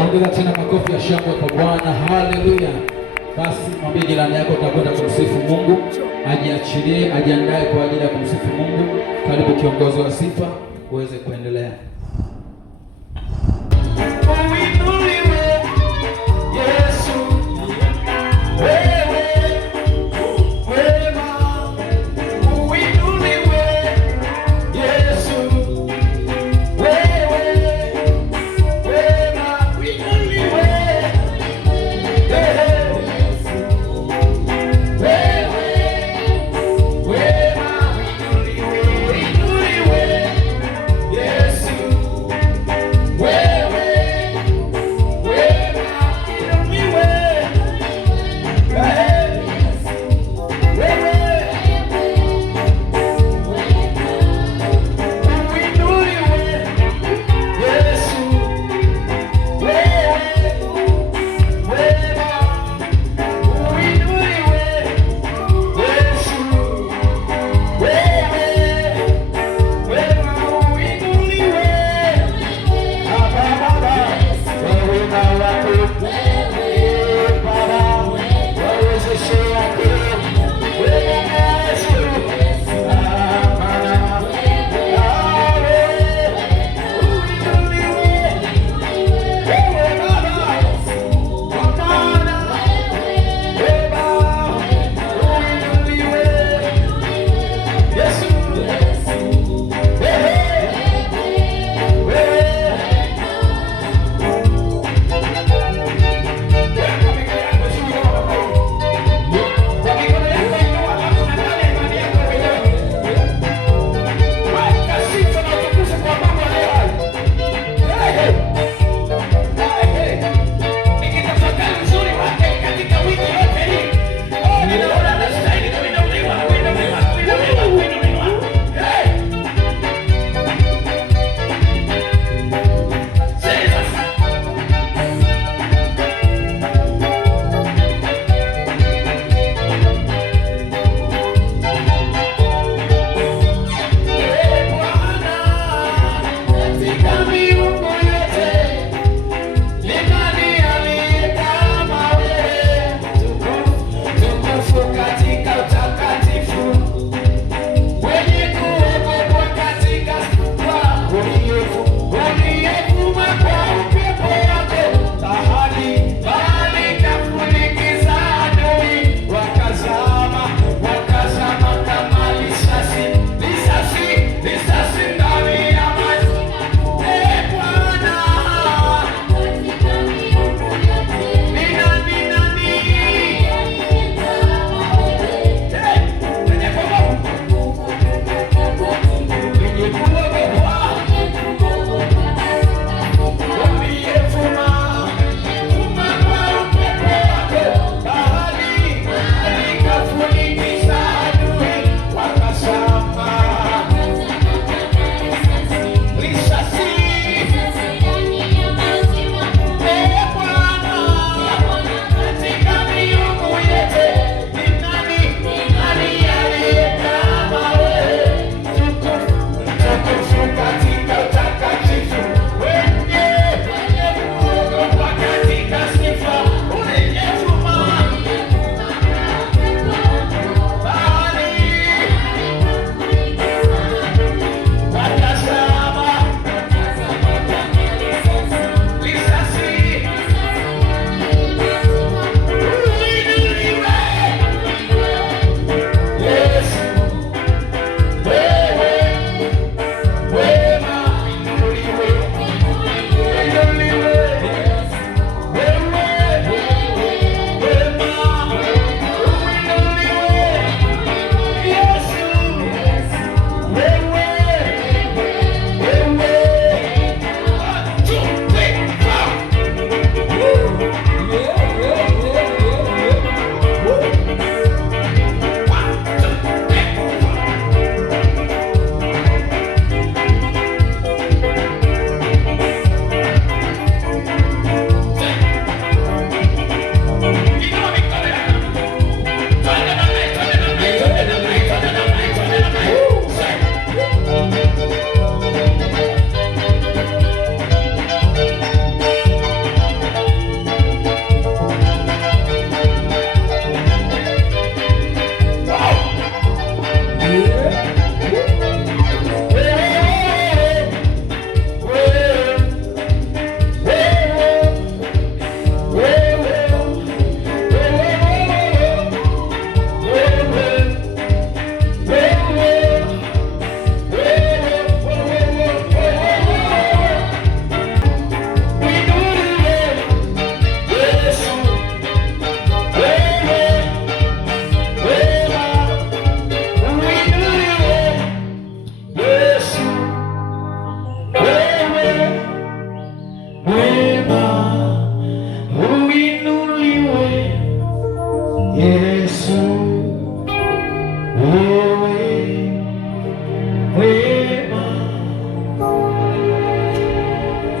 Ongeza tena makofi ya shangwe kwa Bwana. Haleluya. Basi mwambie jirani yako utakwenda kumsifu Mungu, ajiachilie, ajiandae kwa ajili ya kumsifu Mungu. Karibu kiongozi wa sifa uweze kuendelea. Yesu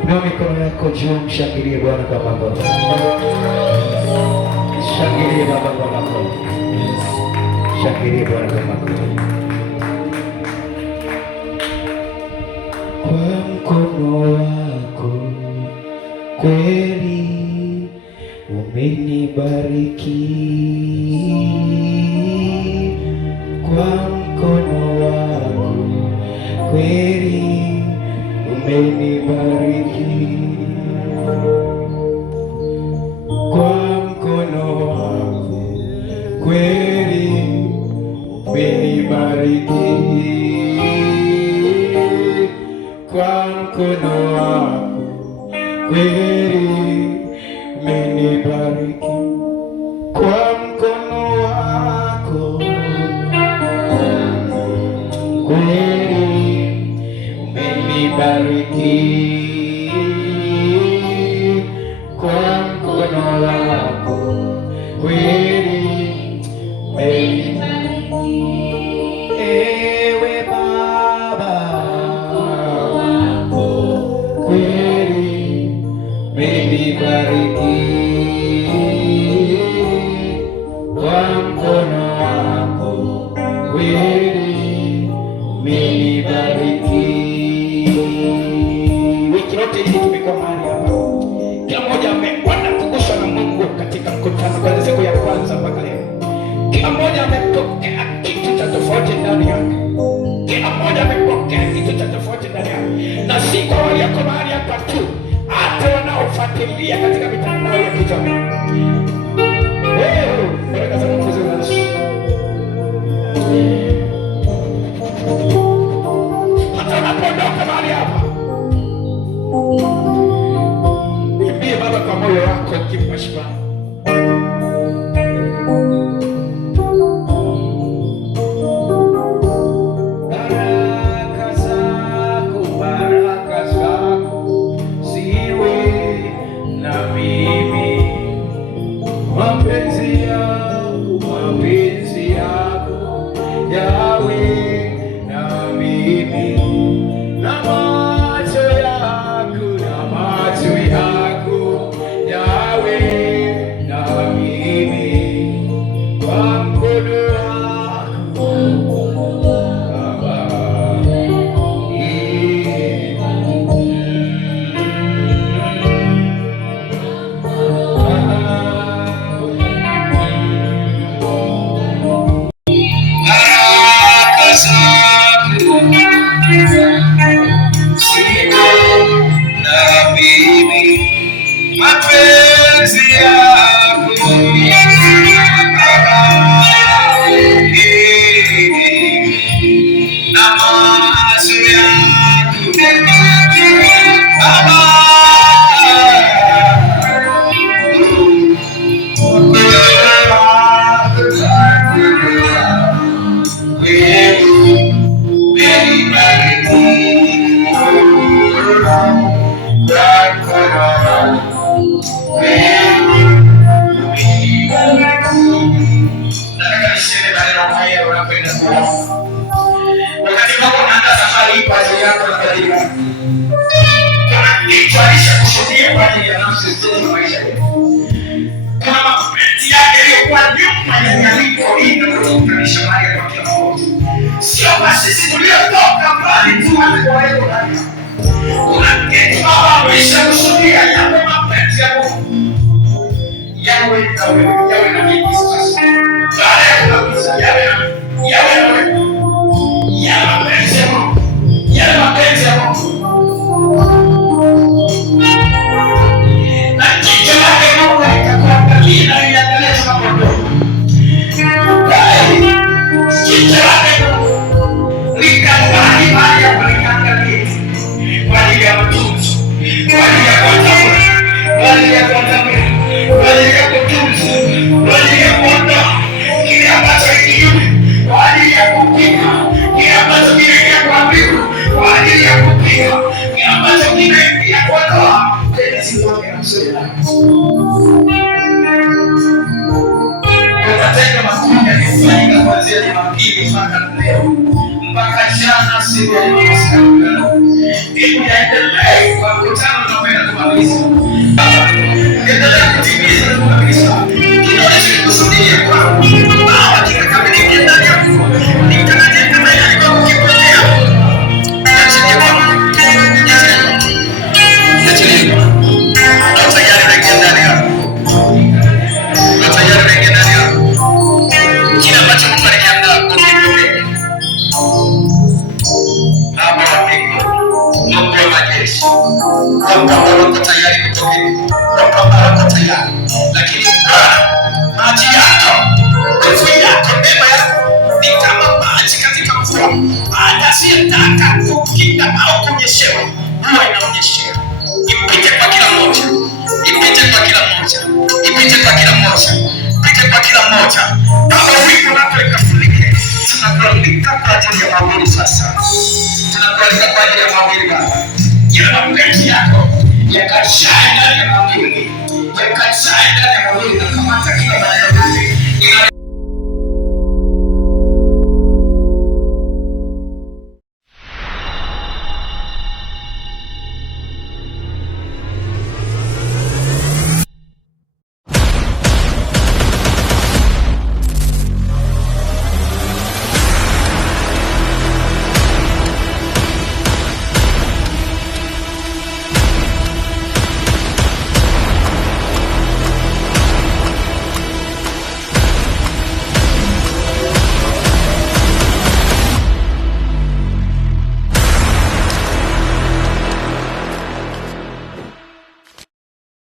Inua mikono yako juu, mshangilie Bwana kwa makofi. Shangilie Baba kwa makofi. Shangilie Bwana kwa makofi. Kwa mkono wako kweli umenibariki, kwa mkono wako kweli umenibariki, kwa mkono wako kweli umenibariki, kwa mkono wako kweli umenibariki, kwa mkono wako kweli umenibariki, kwa mkono wako kweli umenibariki. Ewe Baba kweli umenibariki, kwa mkono wako kweli umenibariki. Wiki yote hii tumekuwa mahali hapa, kila mmoja amekwenda kuguswa na Mungu katika mkutano kwa siku ya kwanza mpaka leo. Kila mmoja amepokea kitu cha tofauti ndani yake, kila mmoja amepokea kitu cha tofauti ndani yake, na si kwa walioko mahali hapa tu, hata wanaofuatilia katika mitandao ya kijamii. Baraka za Mungu ziwe nasi. Hata unapoondoka mahali hapa, imbie Baba kwa moyo wako ukimpa shukrani. Baraka zako ziwe na mimi, mapenzi yako yawe na mimi, na macho yako yawe na mimi, kwa mkono wako Baba. Mapenzi yako na macho yako Baba, kuna mapenzi yake yaliyokuwa nyuma ya nyaliko hii na kutukanisha mahali kwa kila mmoja. Sio kwa sisi tuliotoka mbali tu hata kwa leo ndani. Kuna kitu Baba ameshakusudia ya mapenzi yako yawe na mimi sasa. Baada ya kabisa yawe na mapenzi yako. Yawe mapenzi yako. Mpaka jana siku ya Jumamosi, hebu yaendelee kwa kutana na tayari kutokea, wapo ambao wako tayari, lakini maji yako, nguvu yako, neema yako ni kama maji katika mvua. Asiyetaka kukinga au kunyeshewa, huwa inaonyeshewa. Ipite kwa kila mmoja, ipite kwa kila mmoja, ipite kwa kila mmoja, ipite kwa kila mmoja. Baba, wingu lako likafunike. Tunakualika kwa ajili ya mahubiri sasa, tunakualika kwa ajili ya mahubiri Baba. Yale mapenzi yako yakajae ndani ya mahubiri, yakajae ndani ya mahubiri, na kamata kila maneno